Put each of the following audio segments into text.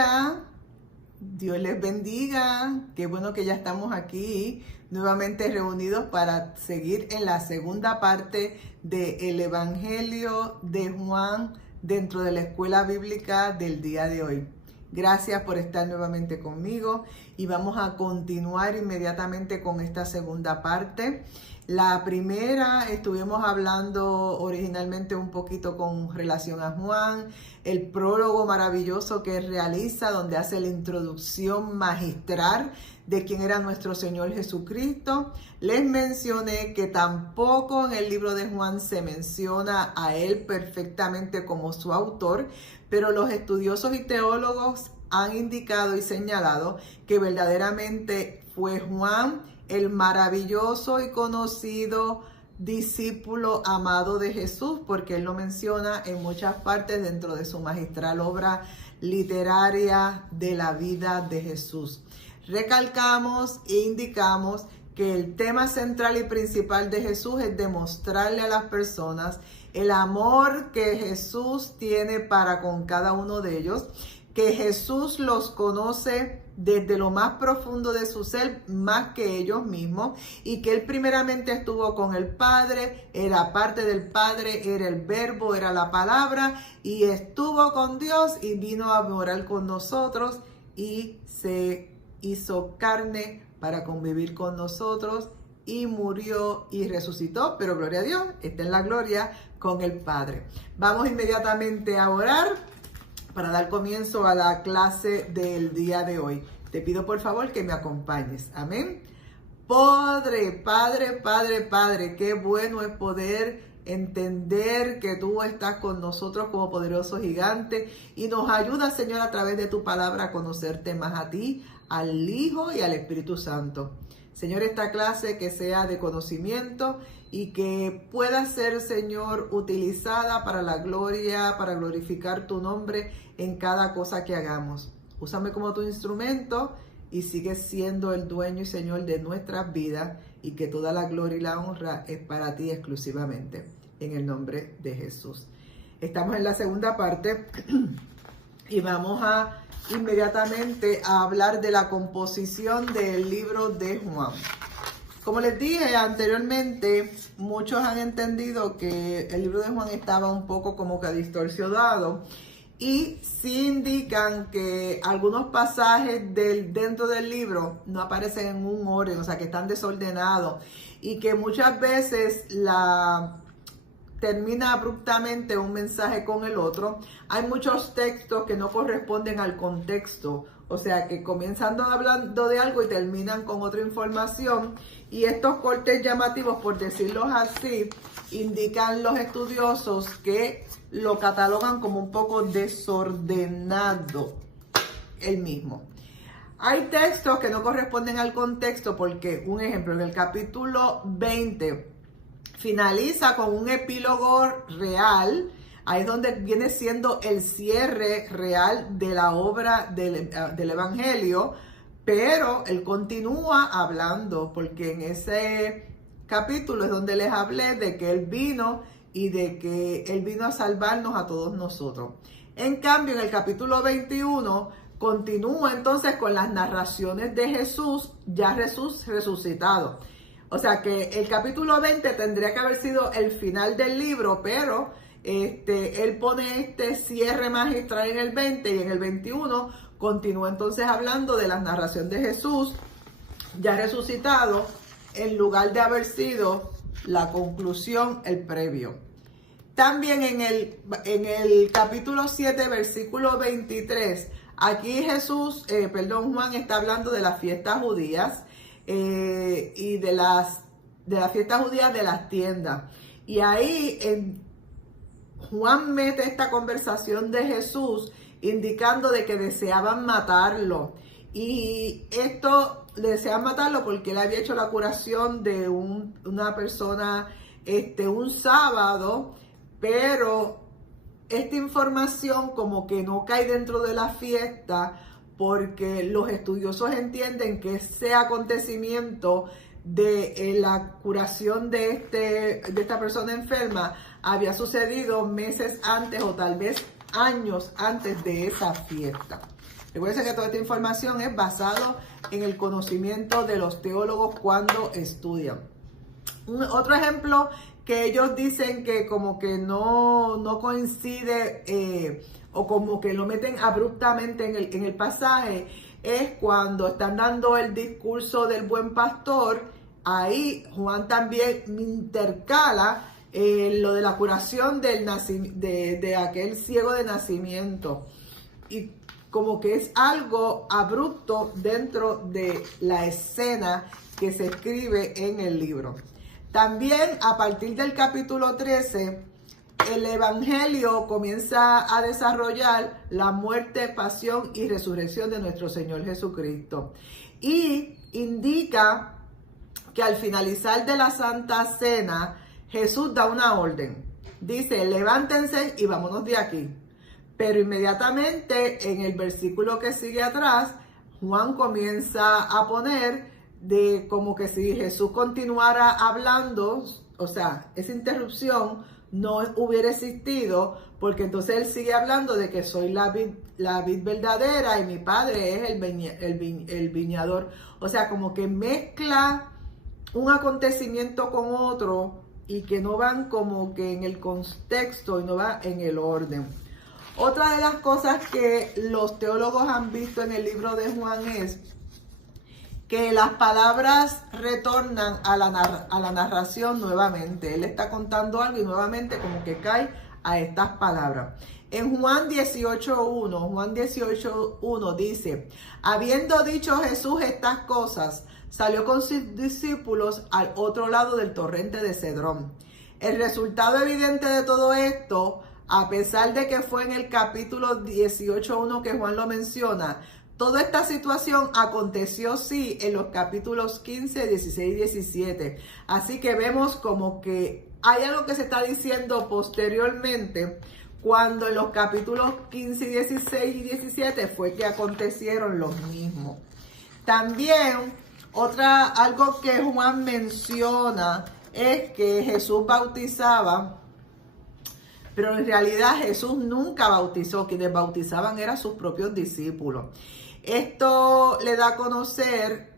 día, Dios les bendiga. Qué bueno que ya estamos aquí nuevamente reunidos para seguir en la segunda parte del Evangelio de Juan dentro de la escuela bíblica del día de hoy. Gracias por estar nuevamente conmigo y vamos a continuar inmediatamente con esta segunda parte. La primera estuvimos hablando originalmente un poquito con relación a Juan, el prólogo maravilloso que realiza, donde hace la introducción magistral de quién era nuestro Señor Jesucristo. Les mencioné que tampoco en el libro de Juan se menciona a él perfectamente como su autor, pero los estudiosos y teólogos han indicado y señalado que verdaderamente fue Juan el maravilloso y conocido discípulo amado de Jesús, porque él lo menciona en muchas partes dentro de su magistral obra literaria de la vida de Jesús. Recalcamos e indicamos que el tema central y principal de Jesús es demostrarle a las personas el amor que Jesús tiene para con cada uno de ellos, que Jesús los conoce desde lo más profundo de su ser, más que ellos mismos, y que él primeramente estuvo con el Padre, era parte del Padre, era el Verbo, era la palabra, y estuvo con Dios y vino a morar con nosotros y se hizo carne para convivir con nosotros y murió y resucitó, pero gloria a Dios, está en la gloria con el Padre. Vamos inmediatamente a orar para dar comienzo a la clase del día de hoy. Te pido por favor que me acompañes. Amén. Padre, qué bueno es poder entender que tú estás con nosotros como poderoso gigante y nos ayuda, Señor, a través de tu palabra a conocerte más a ti, al Hijo y al Espíritu Santo. Señor, esta clase que sea de conocimiento y que pueda ser, Señor, utilizada para la gloria, para glorificar tu nombre en cada cosa que hagamos. Úsame como tu instrumento y sigue siendo el dueño y Señor de nuestras vidas y que toda la gloria y la honra es para ti exclusivamente, en el nombre de Jesús. Estamos en la segunda parte y vamos a inmediatamente a hablar de la composición del libro de Juan. Como les dije anteriormente, muchos han entendido que el libro de Juan estaba un poco como que distorsionado y sí indican que algunos pasajes dentro del libro no aparecen en un orden, o sea que están desordenados y que muchas veces termina abruptamente un mensaje con el otro. Hay muchos textos que no corresponden al contexto, o sea que comienzan hablando de algo y terminan con otra información, y estos cortes llamativos, por decirlo así, indican los estudiosos que lo catalogan como un poco desordenado el mismo. Hay textos que no corresponden al contexto porque, un ejemplo, en el capítulo 20 finaliza con un epílogo real. Ahí es donde viene siendo el cierre real de la obra del Evangelio, pero él continúa hablando, porque en ese capítulo es donde les hablé de que él vino y de que él vino a salvarnos a todos nosotros. En cambio, en el capítulo 21 continúa entonces con las narraciones de Jesús, ya Jesús resucitado. O sea que el capítulo 20 tendría que haber sido el final del libro, pero él pone este cierre magistral en el 20 y en el 21 continúa entonces hablando de la narración de Jesús ya resucitado, en lugar de haber sido la conclusión, el previo. También en el capítulo 7, versículo 23, aquí Juan está hablando de las fiestas judías y de las fiestas judías de las tiendas. Y ahí Juan mete esta conversación de Jesús indicando de que deseaban matarlo. Y esto deseaban matarlo porque él había hecho la curación de una persona un sábado, pero esta información como que no cae dentro de la fiesta porque los estudiosos entienden que ese acontecimiento de la curación de esta persona enferma había sucedido meses antes o tal vez años antes de esa fiesta. Recuerden que toda esta información es basada en el conocimiento de los teólogos cuando estudian. Otro ejemplo que ellos dicen que como que no coincide o como que lo meten abruptamente en el pasaje es cuando están dando el discurso del buen pastor. Ahí Juan también intercala lo de la curación de aquel ciego de nacimiento. Y como que es algo abrupto dentro de la escena que se escribe en el libro. También a partir del capítulo 13, el Evangelio comienza a desarrollar la muerte, pasión y resurrección de nuestro Señor Jesucristo. Y indica que al finalizar de la Santa Cena, Jesús da una orden. Dice, levántense y vámonos de aquí. Pero inmediatamente en el versículo que sigue atrás, Juan comienza a poner de como que si Jesús continuara hablando, o sea, esa interrupción no hubiera existido, porque entonces él sigue hablando de que soy la vid verdadera y mi padre es el viñador. O sea, como que mezcla un acontecimiento con otro y que no van como que en el contexto y no va en el orden. Otra de las cosas que los teólogos han visto en el libro de Juan es que las palabras retornan a la narración nuevamente. Él está contando algo y nuevamente como que cae a estas palabras. En Juan 18.1 dice, habiendo dicho Jesús estas cosas, salió con sus discípulos al otro lado del torrente de Cedrón. El resultado evidente de todo esto, a pesar de que fue en el capítulo 18.1 que Juan lo menciona, toda esta situación aconteció sí en los capítulos 15, 16 y 17. Así que vemos como que hay algo que se está diciendo posteriormente cuando en los capítulos 15, 16 y 17 fue que acontecieron los mismos. También algo que Juan menciona es que Jesús bautizaba, pero en realidad Jesús nunca bautizó. Quienes bautizaban eran sus propios discípulos. Esto le da a conocer,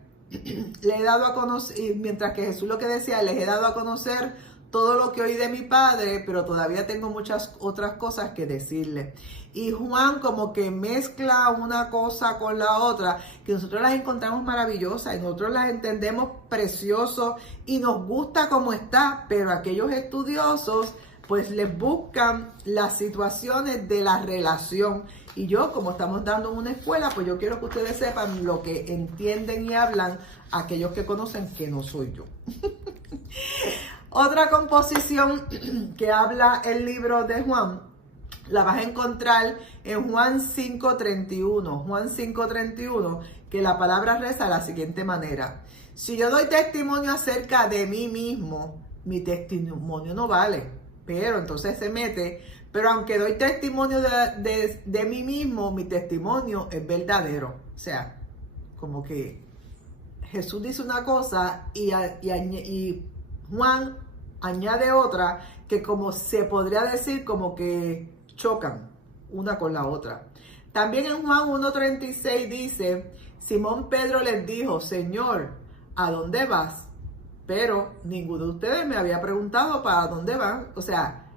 mientras que Jesús lo que decía, les he dado a conocer todo lo que oí de mi Padre, pero todavía tengo muchas otras cosas que decirle. Y Juan como que mezcla una cosa con la otra, que nosotros las encontramos maravillosas y nosotros las entendemos preciosos y nos gusta como está, pero aquellos estudiosos pues les buscan las situaciones de la relación. Y yo, como estamos dando en una escuela, pues yo quiero que ustedes sepan lo que entienden y hablan aquellos que conocen, que no soy yo. Otra composición que habla el libro de Juan, la vas a encontrar en Juan 5.31. Juan 5.31, que la palabra reza de la siguiente manera. Si yo doy testimonio acerca de mí mismo, mi testimonio no vale. Pero entonces se mete, pero aunque doy testimonio de mí mismo, mi testimonio es verdadero. O sea, como que Jesús dice una cosa y Juan añade otra que como se podría decir como que chocan una con la otra. También en Juan 1.36 dice, Simón Pedro les dijo, Señor, ¿a dónde vas? Pero ninguno de ustedes me había preguntado para dónde van. O sea,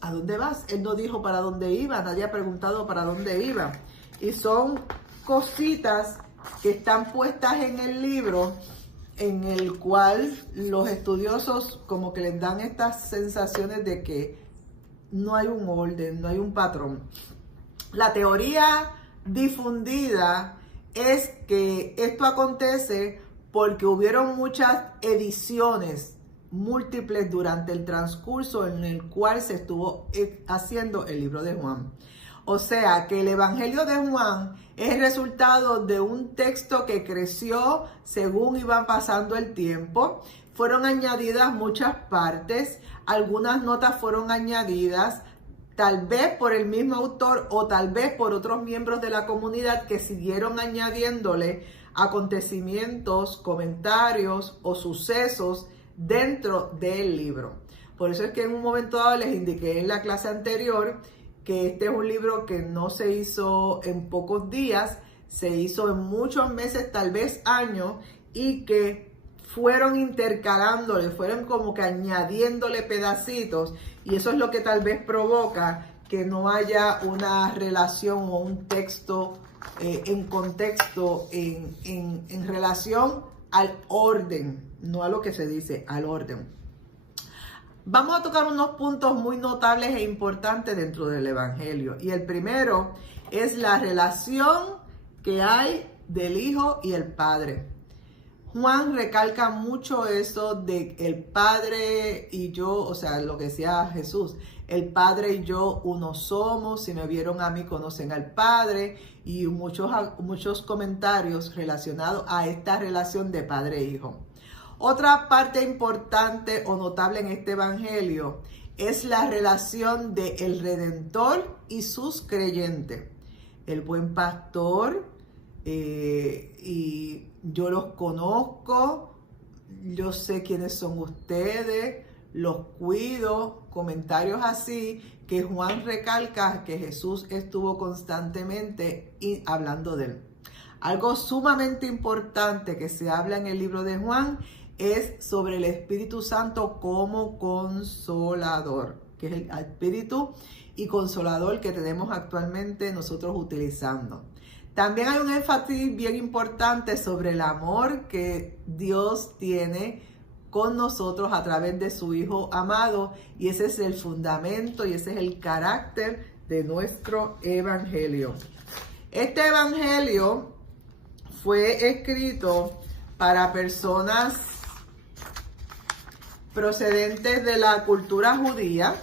¿a dónde vas? Él no dijo para dónde iba, nadie ha preguntado para dónde iba. Y son cositas que están puestas en el libro, en el cual los estudiosos como que les dan estas sensaciones de que no hay un orden, no hay un patrón. La teoría difundida es que esto acontece porque hubieron muchas ediciones múltiples durante el transcurso en el cual se estuvo haciendo el libro de Juan. O sea, que el Evangelio de Juan es el resultado de un texto que creció según iban pasando el tiempo. Fueron añadidas muchas partes, algunas notas fueron añadidas, tal vez por el mismo autor o tal vez por otros miembros de la comunidad que siguieron añadiéndole acontecimientos, comentarios o sucesos dentro del libro. Por eso es que en un momento dado les indiqué en la clase anterior que este es un libro que no se hizo en pocos días, se hizo en muchos meses, tal vez años, y que fueron intercalándole, fueron como que añadiéndole pedacitos, y eso es lo que tal vez provoca que no haya una relación o un texto en contexto, en relación al orden, no a lo que se dice, al orden. Vamos a tocar unos puntos muy notables e importantes dentro del Evangelio. Y el primero es la relación que hay del Hijo y el Padre. Juan recalca mucho eso de el Padre y yo, o sea, lo que decía Jesús, el Padre y yo uno somos, si me vieron a mí conocen al Padre, y muchos comentarios relacionados a esta relación de Padre e Hijo. Otra parte importante o notable en este Evangelio es la relación del Redentor y sus creyentes. El buen pastor, y yo los conozco, yo sé quiénes son ustedes, los cuido, comentarios así que Juan recalca que Jesús estuvo constantemente hablando de él. Algo sumamente importante que se habla en el libro de Juan es sobre el Espíritu Santo como consolador, que es el Espíritu y consolador que tenemos actualmente nosotros utilizando. También hay un énfasis bien importante sobre el amor que Dios tiene con nosotros a través de su Hijo amado, y ese es el fundamento y ese es el carácter de nuestro Evangelio. Este Evangelio fue escrito para personas procedentes de la cultura judía,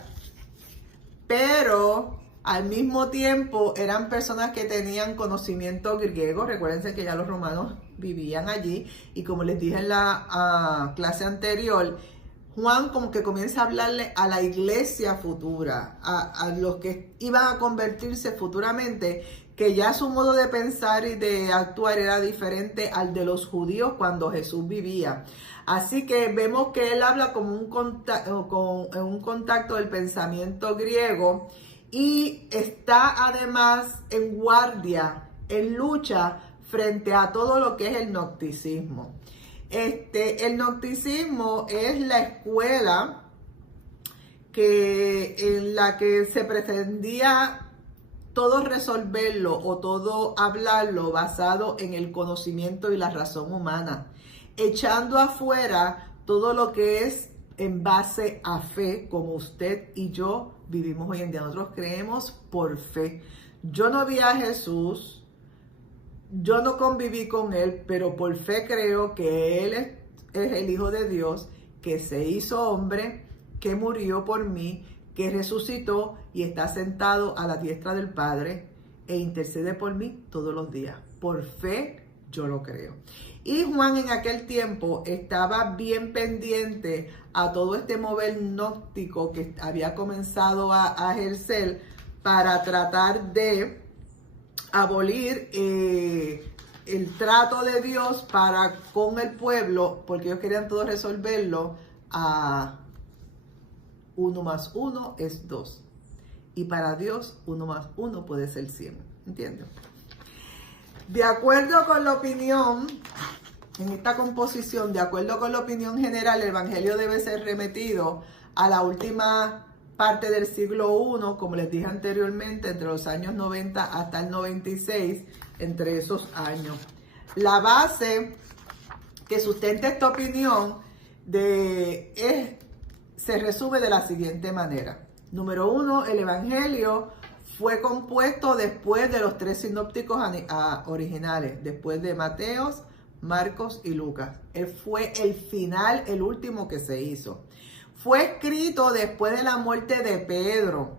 pero al mismo tiempo eran personas que tenían conocimiento griego. Recuérdense que ya los romanos vivían allí, y como les dije en la clase anterior, Juan como que comienza a hablarle a la iglesia futura, a los que iban a convertirse futuramente, que ya su modo de pensar y de actuar era diferente al de los judíos cuando Jesús vivía. Así que vemos que él habla como un contacto del pensamiento griego, y está además en guardia, en lucha frente a todo lo que es el gnosticismo. El gnosticismo es la escuela en la que se pretendía todo resolverlo o todo hablarlo basado en el conocimiento y la razón humana, echando afuera todo lo que es en base a fe, como usted y yo vivimos hoy en día. Nosotros creemos por fe. Yo no vi a Jesús, yo no conviví con él, pero por fe creo que él es el Hijo de Dios, que se hizo hombre, que murió por mí, que resucitó y está sentado a la diestra del Padre e intercede por mí todos los días. Por fe yo lo creo. Y Juan en aquel tiempo estaba bien pendiente a todo este mover gnóstico que había comenzado a ejercer para tratar de abolir el trato de Dios para con el pueblo, porque ellos querían todo resolverlo a 1 más 1 es 2. Y para Dios 1 más 1 puede ser 100. ¿Entiendes? De acuerdo con la opinión, en esta composición, de acuerdo con la opinión general, el Evangelio debe ser remitido a la última parte del siglo I, como les dije anteriormente, entre los años 90 hasta el 96, entre esos años. La base que sustenta esta opinión se resume de la siguiente manera. Número 1, el Evangelio fue compuesto después de los 3 sinópticos originales, después de Mateos, Marcos y Lucas. Él fue el final, el último que se hizo. Fue escrito después de la muerte de Pedro,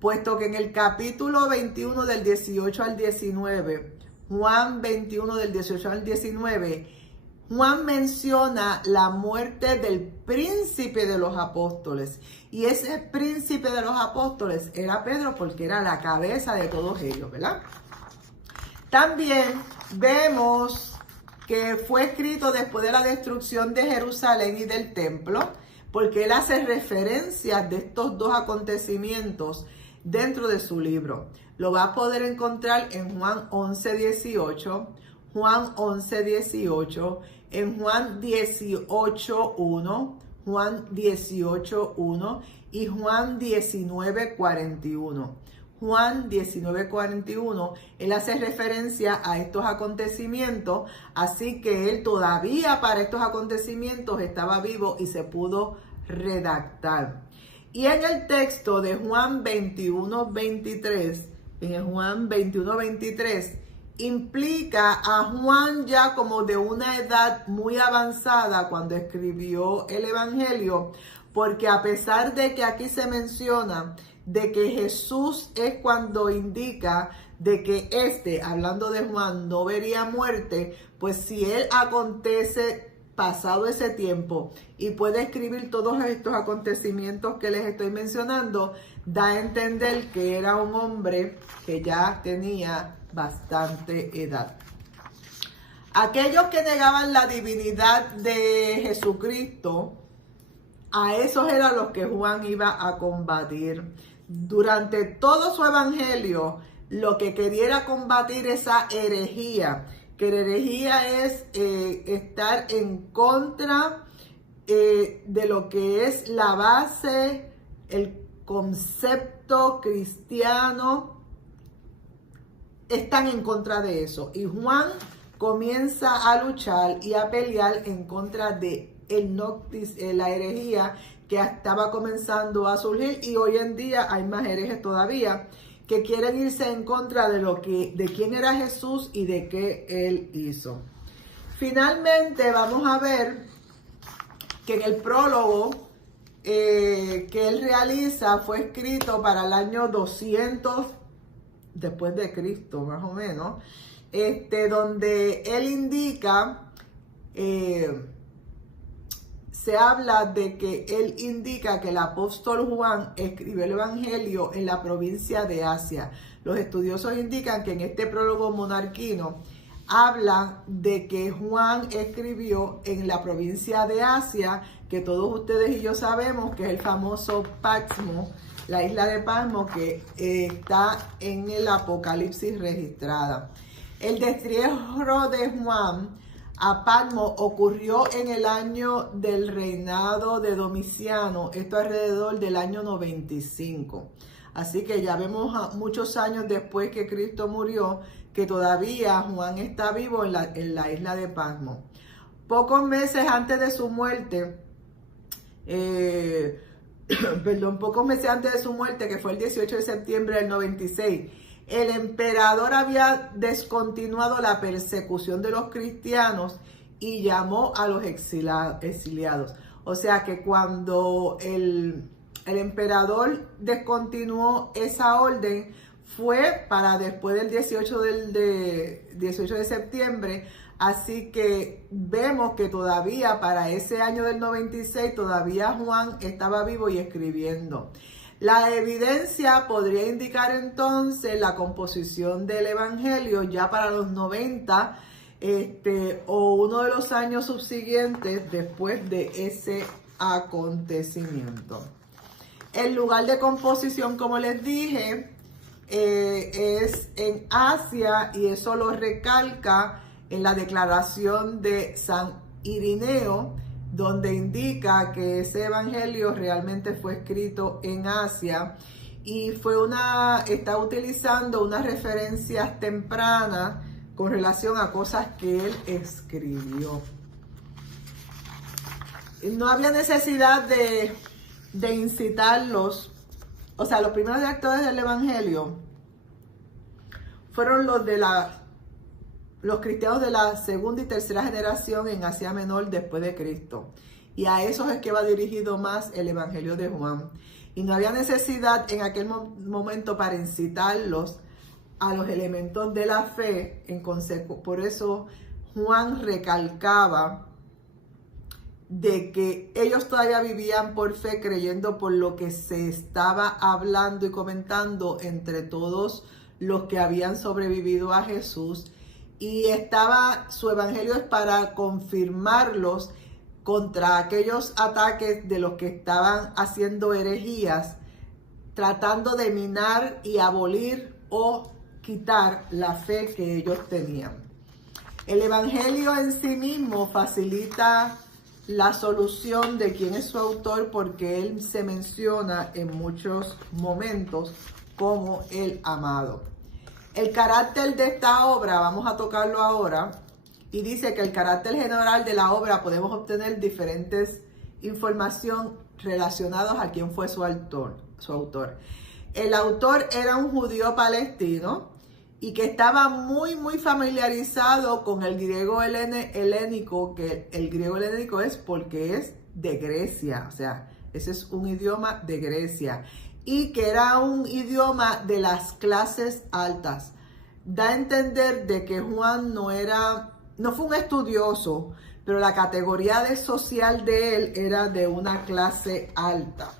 puesto que en el capítulo 21 del 18 al 19, Juan 21 del 18 al 19, Juan menciona la muerte del príncipe de los apóstoles. Y ese príncipe de los apóstoles era Pedro, porque era la cabeza de todos ellos, ¿verdad? También vemos que fue escrito después de la destrucción de Jerusalén y del templo, porque él hace referencias de estos dos acontecimientos dentro de su libro. Lo va a poder encontrar en Juan 11:18, Juan 11:18, en Juan 18:1, Juan 18:1 y Juan 19:41. Juan 19:41, él hace referencia a estos acontecimientos, así que él todavía para estos acontecimientos estaba vivo y se pudo redactar. Y en el texto de Juan 21:23, en el Juan 21:23, implica a Juan ya como de una edad muy avanzada cuando escribió el Evangelio, porque a pesar de que aquí se menciona de que Jesús es cuando indica de que hablando de Juan, no vería muerte, pues si él acontece pasado ese tiempo y puede escribir todos estos acontecimientos que les estoy mencionando, da a entender que era un hombre que ya tenía bastante edad. Aquellos que negaban la divinidad de Jesucristo, a esos eran los que Juan iba a combatir. Durante todo su evangelio, lo que quería era combatir esa herejía, que la herejía es estar en contra de lo que es la base, el concepto cristiano. Están en contra de eso. Y Juan comienza a luchar y a pelear en contra de la herejía que estaba comenzando a surgir, y hoy en día hay más herejes todavía que quieren irse en contra de quién era Jesús y de qué él hizo. Finalmente vamos a ver que en el prólogo que él realiza fue escrito para el año 200 después de Cristo, más o menos, donde él indica, se habla de que él indica que el apóstol Juan escribió el Evangelio en la provincia de Asia. Los estudiosos indican que en este prólogo monarquino habla de que Juan escribió en la provincia de Asia, que todos ustedes y yo sabemos que es el famoso Patmos, la isla de Patmos, que está en el Apocalipsis registrada. El destierro de Juan a Patmos ocurrió en el año del reinado de Domiciano, esto alrededor del año 95. Así que ya vemos muchos años después que Cristo murió, que todavía Juan está vivo en la isla de Patmos. Pocos meses antes de su muerte, que fue el 18 de septiembre del 96, el emperador había descontinuado la persecución de los cristianos y llamó a los exiliados. O sea que cuando el emperador descontinuó esa orden, fue para después del 18 de septiembre. Así que vemos que todavía para ese año del 96 todavía Juan estaba vivo y escribiendo. La evidencia podría indicar entonces la composición del Evangelio ya para los 90 o uno de los años subsiguientes después de ese acontecimiento. El lugar de composición, como les dije, es en Asia, y eso lo recalca en la declaración de San Irineo, donde indica que ese evangelio realmente fue escrito en Asia y está utilizando unas referencias tempranas con relación a cosas que él escribió. No había necesidad de incitarlos. O sea, los primeros lectores del evangelio fueron los cristianos de la segunda y tercera generación en Asia Menor después de Cristo. Y a esos es que va dirigido más el Evangelio de Juan. Y no había necesidad en aquel momento para incitarlos a los elementos de la fe. Por eso Juan recalcaba de que ellos todavía vivían por fe, creyendo por lo que se estaba hablando y comentando entre todos los que habían sobrevivido a Jesús. Y su evangelio es para confirmarlos contra aquellos ataques de los que estaban haciendo herejías tratando de minar y abolir o quitar la fe que ellos tenían. El Evangelio en sí mismo facilita la solución de quién es su autor, porque él se menciona en muchos momentos como el amado. El carácter de esta obra, vamos a tocarlo ahora, y dice que el carácter general de la obra podemos obtener diferentes información relacionadas a quién fue su autor. El autor era un judío palestino y que estaba muy familiarizado con el griego helénico, que el griego helénico es porque es de Grecia, o sea, ese es un idioma de Grecia, y que era un idioma de las clases altas. Da a entender de que Juan no fue un estudioso, pero la categoría social de él era de una clase alta.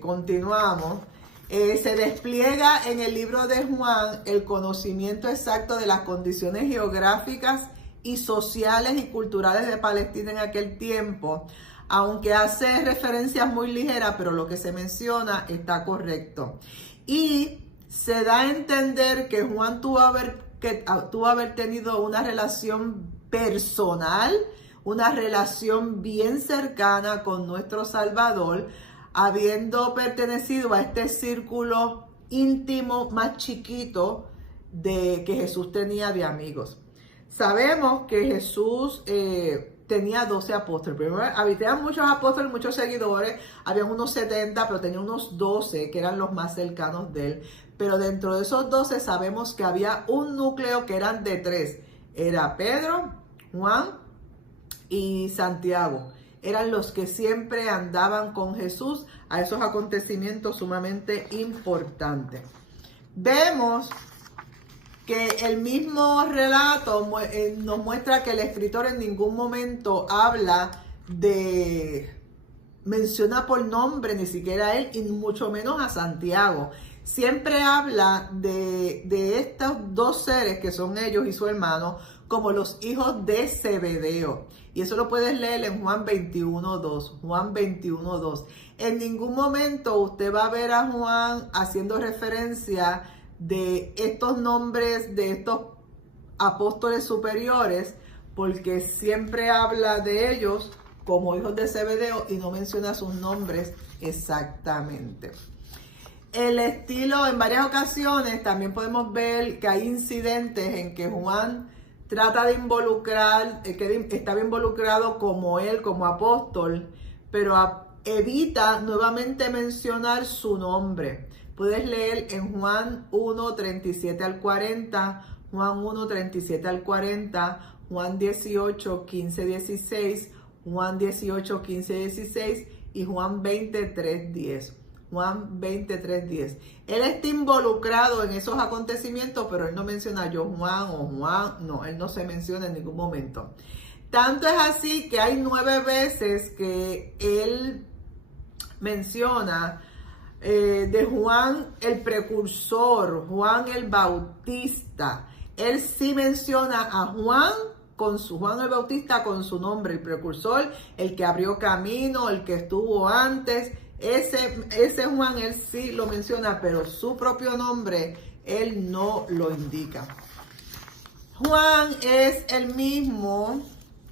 Continuamos. Se despliega en el libro de Juan el conocimiento exacto de las condiciones geográficas y sociales y culturales de Palestina en aquel tiempo, aunque hace referencias muy ligeras, pero lo que se menciona está correcto. Y se da a entender que Juan tuvo haber tenido una relación personal, una relación bien cercana con nuestro Salvador, habiendo pertenecido a este círculo íntimo más chiquito que Jesús tenía de amigos. Sabemos que Jesús tenía 12 apóstoles. Primero, había muchos apóstoles, muchos seguidores, había unos 70, pero tenía unos 12 que eran los más cercanos de él. Pero dentro de esos 12 sabemos que había un núcleo que eran de 3. Era Pedro, Juan y Santiago. Eran los que siempre andaban con Jesús a esos acontecimientos sumamente importantes. Vemos que el mismo relato nos muestra que el escritor en ningún momento menciona por nombre ni siquiera a él, y mucho menos a Santiago. Siempre habla de estos dos seres que son ellos y su hermano como los hijos de Zebedeo. Y eso lo puedes leer en Juan 21:2. Juan 21:2. En ningún momento usted va a ver a Juan haciendo referencia de estos nombres de estos apóstoles superiores, porque siempre habla de ellos como hijos de Zebedeo y no menciona sus nombres exactamente. El estilo, en varias ocasiones también podemos ver que hay incidentes en que Juan trata de involucrar, que estaba involucrado como él, como apóstol, pero evita nuevamente mencionar su nombre. Puedes leer en Juan 1:37 al 40, Juan 1:37 al 40, Juan 18:15-16, Juan 18:15-16 y Juan 23:10. Juan 23:10. Él está involucrado en esos acontecimientos, pero él no menciona yo Juan o Juan. No, él no se menciona en ningún momento. Tanto es así que hay 9 veces que él menciona de Juan el precursor, Juan el Bautista. Él sí menciona a Juan el Bautista con su nombre, el precursor, el que abrió camino, el que estuvo antes. Ese Juan, él sí lo menciona, pero su propio nombre, él no lo indica. Juan es el mismo,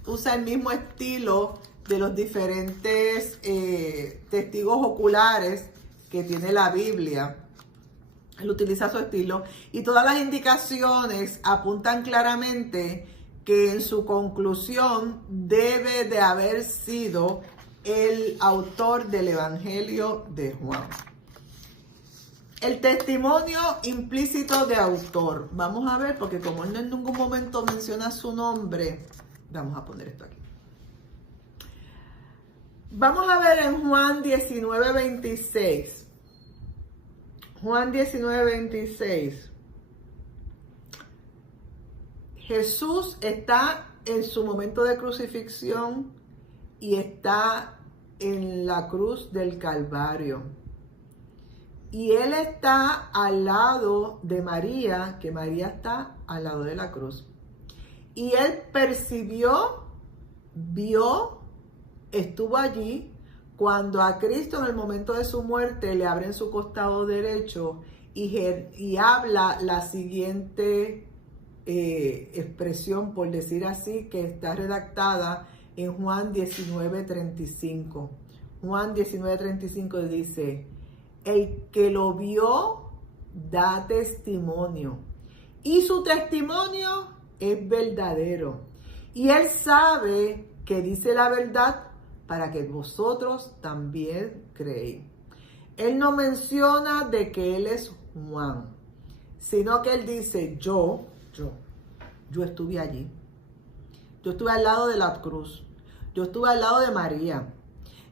usa el mismo estilo de los diferentes testigos oculares que tiene la Biblia. Él utiliza su estilo y todas las indicaciones apuntan claramente que en su conclusión debe de haber sido el autor del Evangelio de Juan. El testimonio implícito de autor. Vamos a ver, porque como él en ningún momento menciona su nombre, vamos a poner esto aquí. Vamos a ver en Juan 19:26. Juan 19:26. Jesús está en su momento de crucifixión y está en la cruz del Calvario. Y él está al lado de María, que María está al lado de la cruz. Y él percibió, vio, estuvo allí cuando a Cristo en el momento de su muerte le abren su costado derecho y habla la siguiente expresión, por decir así, que está redactada en Juan 19:35. Juan 19:35 dice: el que lo vio da testimonio, y su testimonio es verdadero, y él sabe que dice la verdad para que vosotros también creéis. Él no menciona de que él es Juan, sino que él dice: yo estuve allí. Yo estuve al lado de la cruz. Yo estuve al lado de María.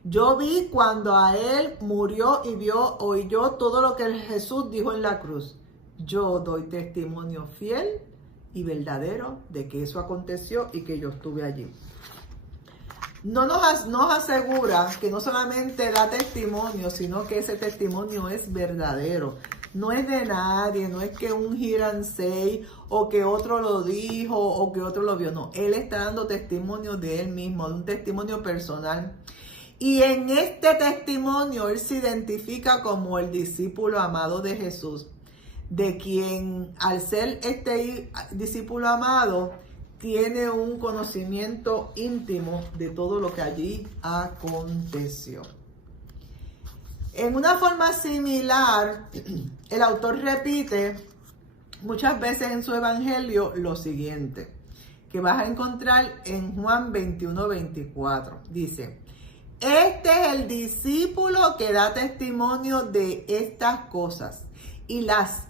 Yo vi cuando a él murió y oyó todo lo que Jesús dijo en la cruz. Yo doy testimonio fiel y verdadero de que eso aconteció y que yo estuve allí. Nos asegura que no solamente da testimonio, sino que ese testimonio es verdadero. No es de nadie, no es que un hearsay o que otro lo dijo o que otro lo vio. No, él está dando testimonio de él mismo, de un testimonio personal. Y en este testimonio él se identifica como el discípulo amado de Jesús, de quien al ser este discípulo amado tiene un conocimiento íntimo de todo lo que allí aconteció. En una forma similar, el autor repite muchas veces en su evangelio lo siguiente, que vas a encontrar en Juan 21:24. Dice: este es el discípulo que da testimonio de estas cosas y las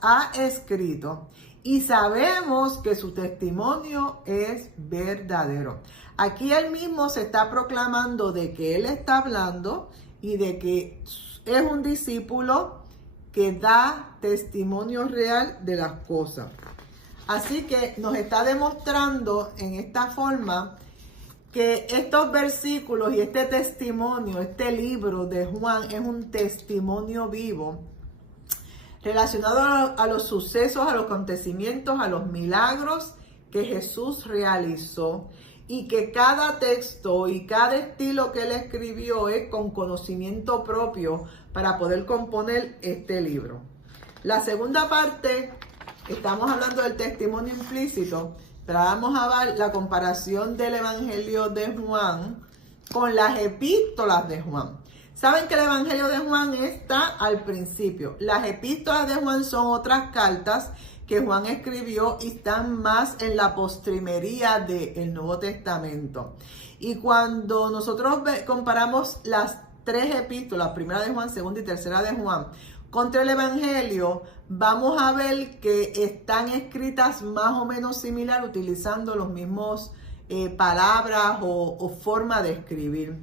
ha escrito, y sabemos que su testimonio es verdadero. Aquí él mismo se está proclamando de que él está hablando y de que es un discípulo que da testimonio real de las cosas. Así que nos está demostrando en esta forma que estos versículos y este testimonio, este libro de Juan es un testimonio vivo relacionado a los sucesos, a los acontecimientos, a los milagros que Jesús realizó, y que cada texto y cada estilo que él escribió es con conocimiento propio para poder componer este libro. La segunda parte, estamos hablando del testimonio implícito, pero vamos a ver la comparación del Evangelio de Juan con las epístolas de Juan. Saben que el Evangelio de Juan está al principio. Las epístolas de Juan son otras cartas que Juan escribió y están más en la postrimería del Nuevo Testamento. Y cuando nosotros comparamos las tres epístolas, primera de Juan, segunda y tercera de Juan, contra el Evangelio, vamos a ver que están escritas más o menos similar, utilizando los mismos palabras o forma de escribir.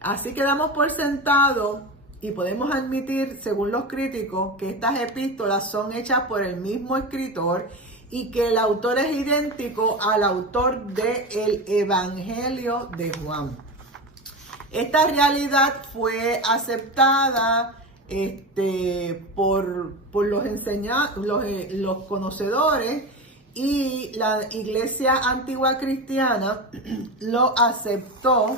Así que damos por sentado y podemos admitir, según los críticos, que estas epístolas son hechas por el mismo escritor y que el autor es idéntico al autor del Evangelio de Juan. Esta realidad fue aceptada por los conocedores, y la Iglesia Antigua Cristiana lo aceptó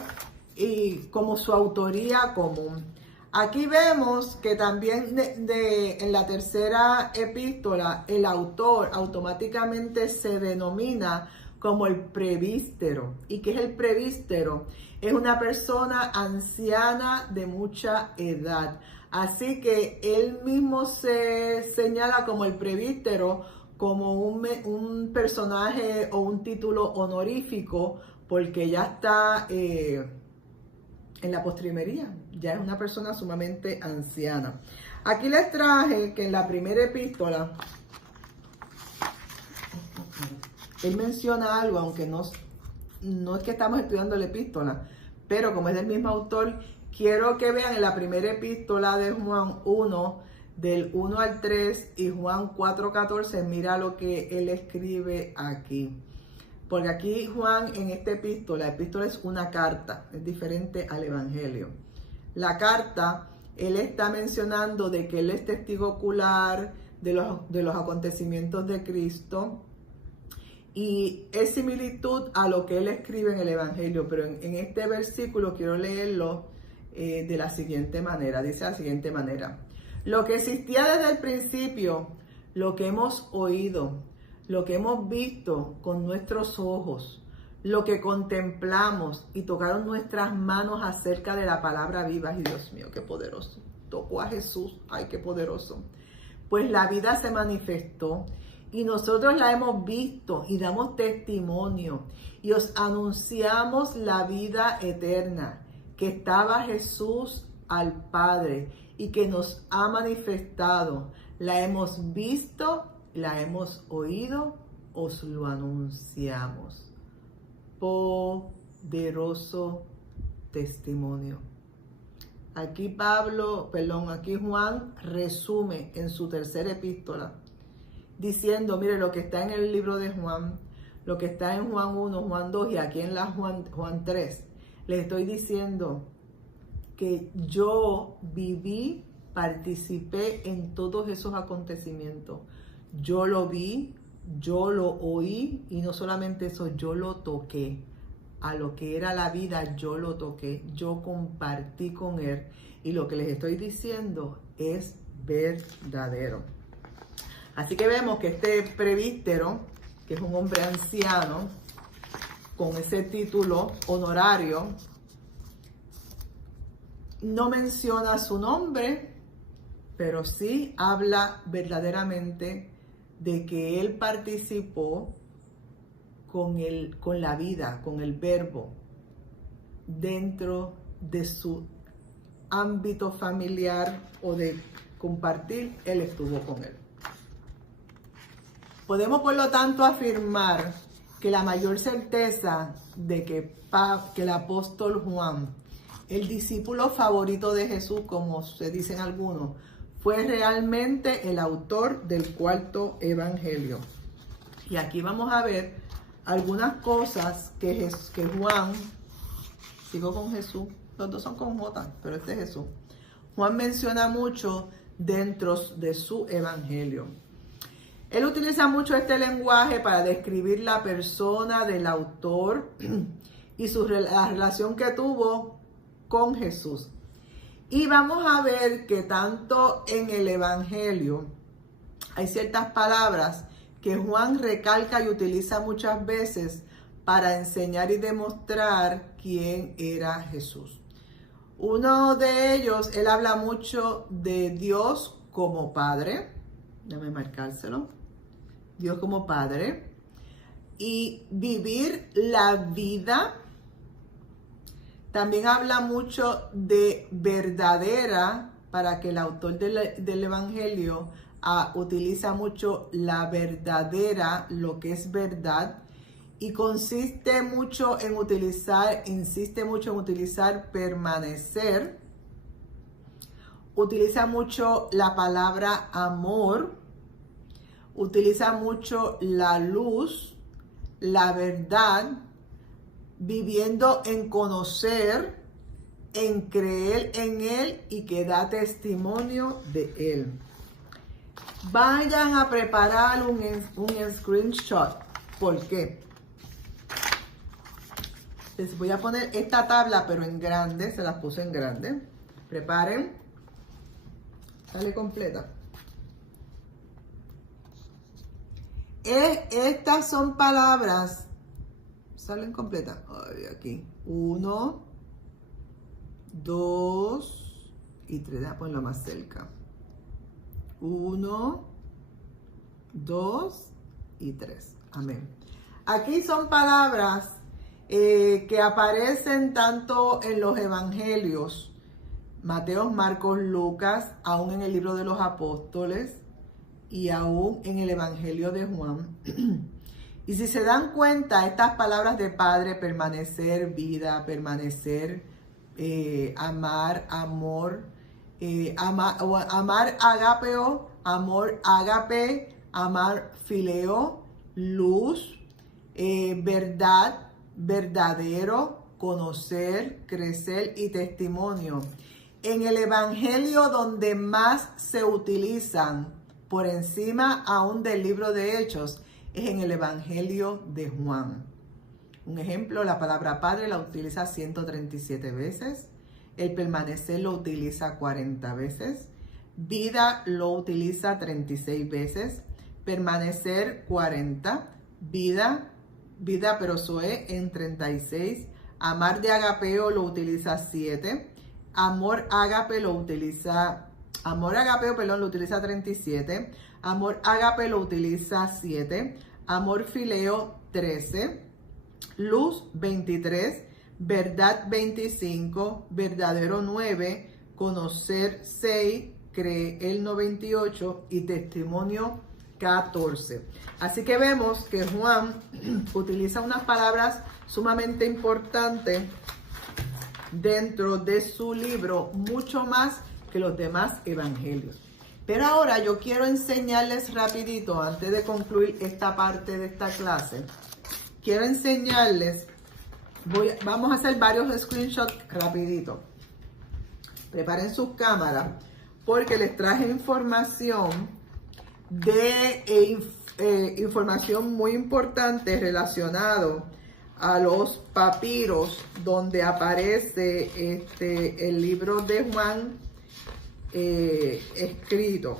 como su autoría común. Aquí vemos que también en la tercera epístola el autor automáticamente se denomina como el presbítero. ¿Y qué es el presbítero? Es una persona anciana de mucha edad. Así que él mismo se señala como el presbítero, como un personaje o un título honorífico, porque ya está en la postrimería, ya es una persona sumamente anciana. Aquí les traje que en la primera epístola él menciona algo, aunque no es que estamos estudiando la epístola, pero como es del mismo autor, quiero que vean en la primera epístola de Juan 1, del 1 al 3, y Juan 4:14, mira lo que él escribe aquí. Porque aquí Juan en esta epístola, la epístola es una carta, es diferente al Evangelio. La carta, él está mencionando de que él es testigo ocular de los acontecimientos de Cristo, y es similitud a lo que él escribe en el Evangelio, pero en este versículo quiero leerlo de la siguiente manera. Dice de la siguiente manera: lo que existía desde el principio, lo que hemos oído, lo que hemos visto con nuestros ojos, lo que contemplamos y tocaron nuestras manos acerca de la palabra viva. Ay, Dios mío, qué poderoso. Tocó a Jesús. Ay, qué poderoso. Pues la vida se manifestó y nosotros la hemos visto y damos testimonio y os anunciamos la vida eterna que estaba Jesús al Padre y que nos ha manifestado. La hemos visto, la hemos oído, os lo anunciamos. Poderoso testimonio. Aquí Juan resume en su tercera epístola diciendo, mire, lo que está en el libro de Juan, lo que está en Juan 1, Juan 2 y aquí en la Juan 3, les estoy diciendo que yo viví, participé en todos esos acontecimientos. Yo lo vi, yo lo oí y no solamente eso, yo lo toqué. A lo que era la vida, yo lo toqué, yo compartí con él y lo que les estoy diciendo es verdadero. Así que vemos que este presbítero, que es un hombre anciano, con ese título honorario, no menciona su nombre, pero sí habla verdaderamente de que él participó con la vida, con el verbo, dentro de su ámbito familiar o de compartir, él estuvo con él. Podemos, por lo tanto, afirmar que la mayor certeza de que el apóstol Juan, el discípulo favorito de Jesús, como se dicen algunos, fue realmente el autor del cuarto evangelio. Y aquí vamos a ver algunas cosas que Juan, sigo con Jesús, los dos son con J, pero este es Jesús. Juan menciona mucho dentro de su evangelio. Él utiliza mucho este lenguaje para describir la persona del autor y la relación que tuvo con Jesús. Y vamos a ver que tanto en el evangelio hay ciertas palabras que Juan recalca y utiliza muchas veces para enseñar y demostrar quién era Jesús. Uno de ellos, él habla mucho de Dios como Padre. Déjame marcárselo. Dios como Padre. Y vivir la vida. También habla mucho de verdadera, para que el autor del Evangelio utiliza mucho la verdadera, lo que es verdad. Y insiste mucho en utilizar permanecer. Utiliza mucho la palabra amor. Utiliza mucho la luz, la verdad, viviendo en conocer, en creer en Él y que da testimonio de Él. Vayan a preparar un screenshot. ¿Por qué? Les voy a poner esta tabla, pero en grande. Se las puse en grande. Preparen. Sale completa. Estas son palabras. Salen completas. Aquí. 1, 2 y 3. Déjame ponerlo más cerca. 1, 2 y 3. Amén. Aquí son palabras que aparecen tanto en los evangelios, Mateo, Marcos, Lucas, aún en el libro de los apóstoles y aún en el evangelio de Juan. Y si se dan cuenta, estas palabras de Padre, permanecer, vida, permanecer, amar, amor, amar agapeo, amor agape, amar fileo, luz, verdad, verdadero, conocer, crecer y testimonio. En el evangelio donde más se utilizan, por encima aún del libro de Hechos, es en el Evangelio de Juan. Un ejemplo, la palabra Padre la utiliza 137 veces, el permanecer lo utiliza 40 veces, vida lo utiliza 36 veces, permanecer 40, vida pero zoe en 36, amar de agapeo lo utiliza 7, amor ágape lo utiliza 37, amor ágape lo utiliza 7, amor fileo 13, luz 23, verdad 25, verdadero 9, conocer 6, creer 98 y testimonio 14. Así que vemos que Juan utiliza unas palabras sumamente importantes dentro de su libro, mucho más que los demás evangelios. Pero ahora yo quiero enseñarles rapidito, antes de concluir esta parte de esta clase, quiero enseñarles, vamos a hacer varios screenshots rapidito. Preparen sus cámaras porque les traje información información muy importante relacionado a los papiros donde aparece el libro de Juan escrito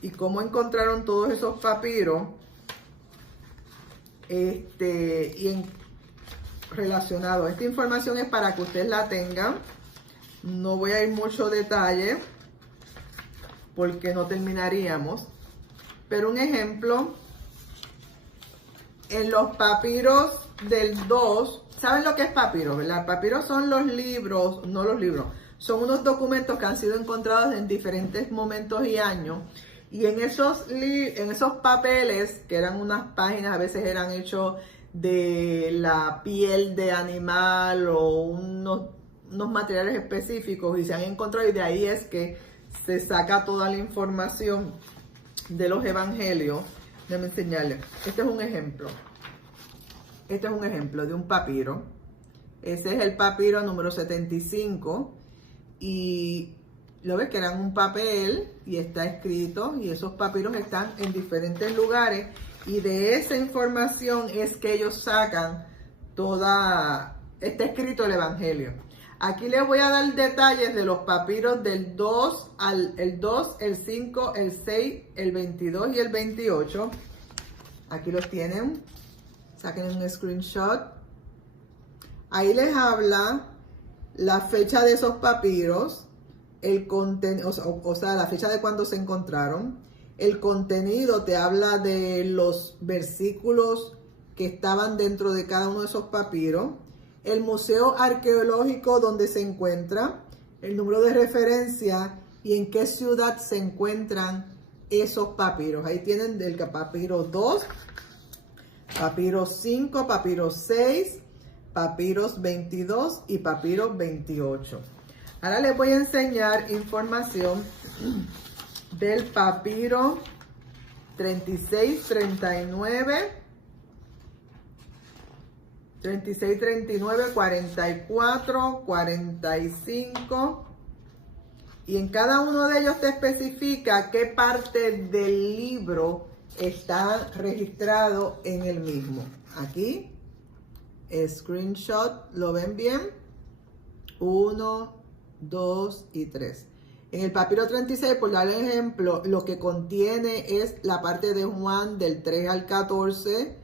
y cómo encontraron todos esos papiros relacionado. Esta información es para que ustedes la tengan. No voy a ir mucho detalle porque no terminaríamos. Pero un ejemplo, en los papiros del 2, ¿saben lo que es papiro, verdad? Papiros son los libros, no los libros, son unos documentos que han sido encontrados en diferentes momentos y años. Y en esos papeles, que eran unas páginas, a veces eran hechos de la piel de animal o unos materiales específicos y se han encontrado, y de ahí es que se saca toda la información de los evangelios. Déjenme enseñarles. Este es un ejemplo. Este es un ejemplo de un papiro. Ese es el papiro número 75 y lo ves que eran un papel y está escrito, y esos papiros están en diferentes lugares y de esa información es que ellos sacan está escrito el evangelio. Aquí les voy a dar detalles de los papiros del 2, el 5, el 6, el 22 y el 28. Aquí los tienen. Saquen un screenshot. Ahí les habla la fecha de esos papiros, el contenido, o sea, la fecha de cuando se encontraron. El contenido te habla de los versículos que estaban dentro de cada uno de esos papiros. El museo arqueológico donde se encuentra, el número de referencia y en qué ciudad se encuentran esos papiros. Ahí tienen del papiro 2, papiro 5, papiro 6, papiros 22 y papiro 28. Ahora les voy a enseñar información del papiro 36, 39, 44, 45, y en cada uno de ellos te especifica qué parte del libro está registrado en el mismo. Aquí, screenshot, ¿lo ven bien? 1, 2 y 3. En el papiro 36, por darle un ejemplo, lo que contiene es la parte de Juan del 3 al 14,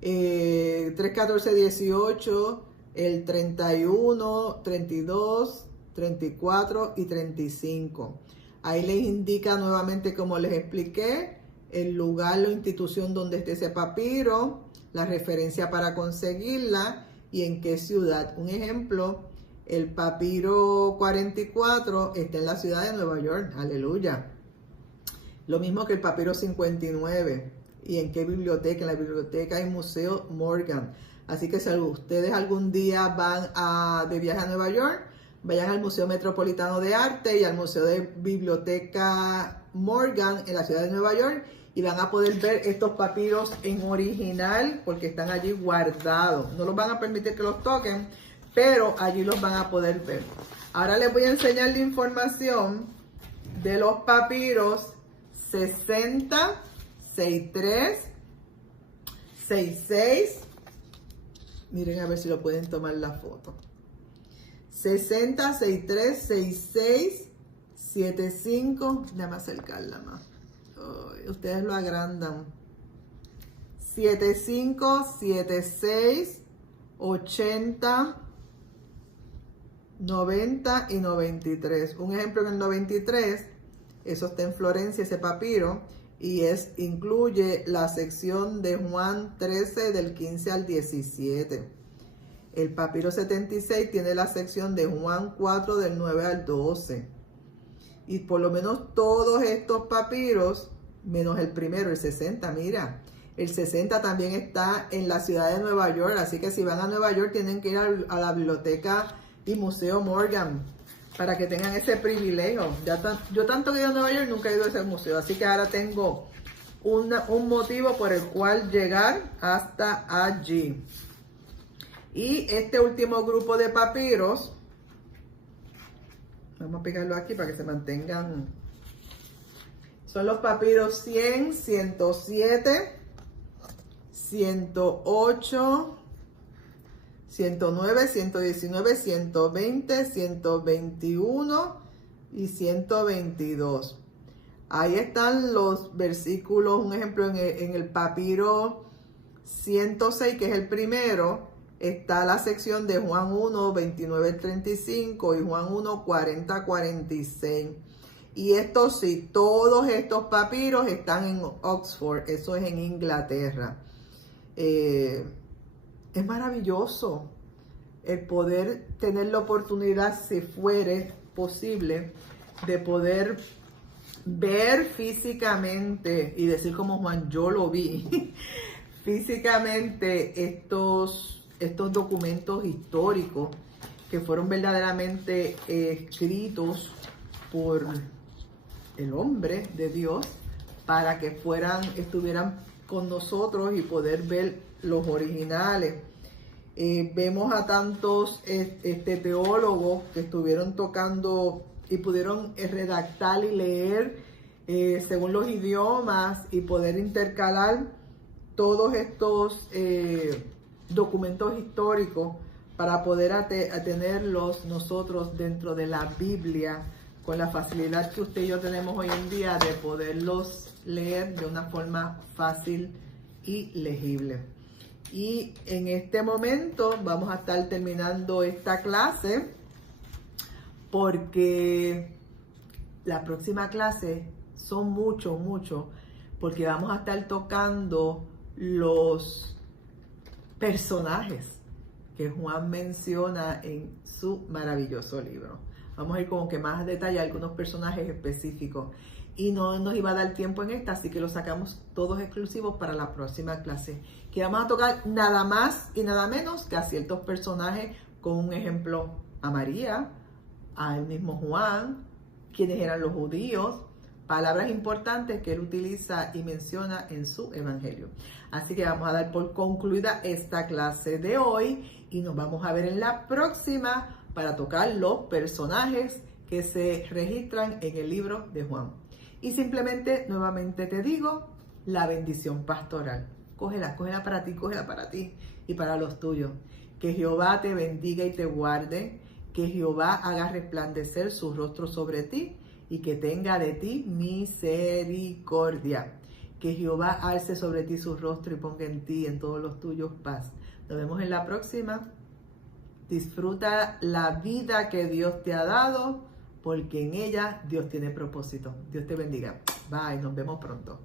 3, 14, 18, el 31, 32, 34 y 35. Ahí les indica nuevamente, como les expliqué, el lugar o institución donde esté ese papiro, la referencia para conseguirla y en qué ciudad. Un ejemplo, el papiro 44 está en la ciudad de Nueva York. Aleluya. Lo mismo que el papiro 59. ¿Y en qué biblioteca? En la biblioteca y museo Morgan. Así que si ustedes algún día van de viaje a Nueva York, vayan al Museo Metropolitano de Arte y al Museo de Biblioteca Morgan en la ciudad de Nueva York y van a poder ver estos papiros en original porque están allí guardados. No los van a permitir que los toquen, pero allí los van a poder ver. Ahora les voy a enseñar la información de los papiros 60, 63, 66. Miren a ver si lo pueden tomar la foto. 60, 63, 66, 75. Déjame acercarla más. Ustedes lo agrandan. 75, 76, 80, 90 y 93. Un ejemplo en el 93, eso está en Florencia, ese papiro, y incluye la sección de Juan 13 del 15 al 17. El papiro 76 tiene la sección de Juan 4 del 9 al 12. Y por lo menos todos estos papiros, menos el primero, el 60, mira. El 60 también está en la ciudad de Nueva York, así que si van a Nueva York tienen que ir a la biblioteca y Museo Morgan para que tengan ese privilegio. Yo tanto que he ido a Nueva York nunca he ido a ese museo, así que ahora tengo un motivo por el cual llegar hasta allí. Y este último grupo de papiros, vamos a pegarlo aquí para que se mantengan, son los papiros 100, 107, 108, 109, 119, 120, 121 y 122. Ahí están los versículos, un ejemplo en el papiro 106, que es el primero, está la sección de Juan 1, 29 al 35 y Juan 1, 40 al 46. Y estos sí, todos estos papiros están en Oxford, eso es en Inglaterra. Es maravilloso el poder tener la oportunidad, si fuere posible, de poder ver físicamente y decir como Juan, yo lo vi, físicamente estos documentos históricos que fueron verdaderamente escritos por el hombre de Dios para que estuvieran con nosotros y poder ver los originales. Vemos a tantos teólogos que estuvieron tocando y pudieron redactar y leer según los idiomas y poder intercalar todos estos documentos históricos para poder tenerlos nosotros dentro de la Biblia con la facilidad que usted y yo tenemos hoy en día de poderlos leer de una forma fácil y legible. Y en este momento vamos a estar terminando esta clase porque la próxima clase son mucho, porque vamos a estar tocando los personajes que Juan menciona en su maravilloso libro. Vamos a ir como que más a detalle a algunos personajes específicos. Y no nos iba a dar tiempo en esta, así que lo sacamos todos exclusivos para la próxima clase. Que vamos a tocar nada más y nada menos que a ciertos personajes, con un ejemplo a María, al mismo Juan, quienes eran los judíos, palabras importantes que él utiliza y menciona en su evangelio. Así que vamos a dar por concluida esta clase de hoy y nos vamos a ver en la próxima para tocar los personajes que se registran en el libro de Juan. Y simplemente, nuevamente te digo, la bendición pastoral. Cógela para ti y para los tuyos. Que Jehová te bendiga y te guarde, que Jehová haga resplandecer su rostro sobre ti y que tenga de ti misericordia. Que Jehová alce sobre ti su rostro y ponga en ti y en todos los tuyos paz. Nos vemos en la próxima. Disfruta la vida que Dios te ha dado, porque en ella Dios tiene propósito. Dios te bendiga. Bye, nos vemos pronto.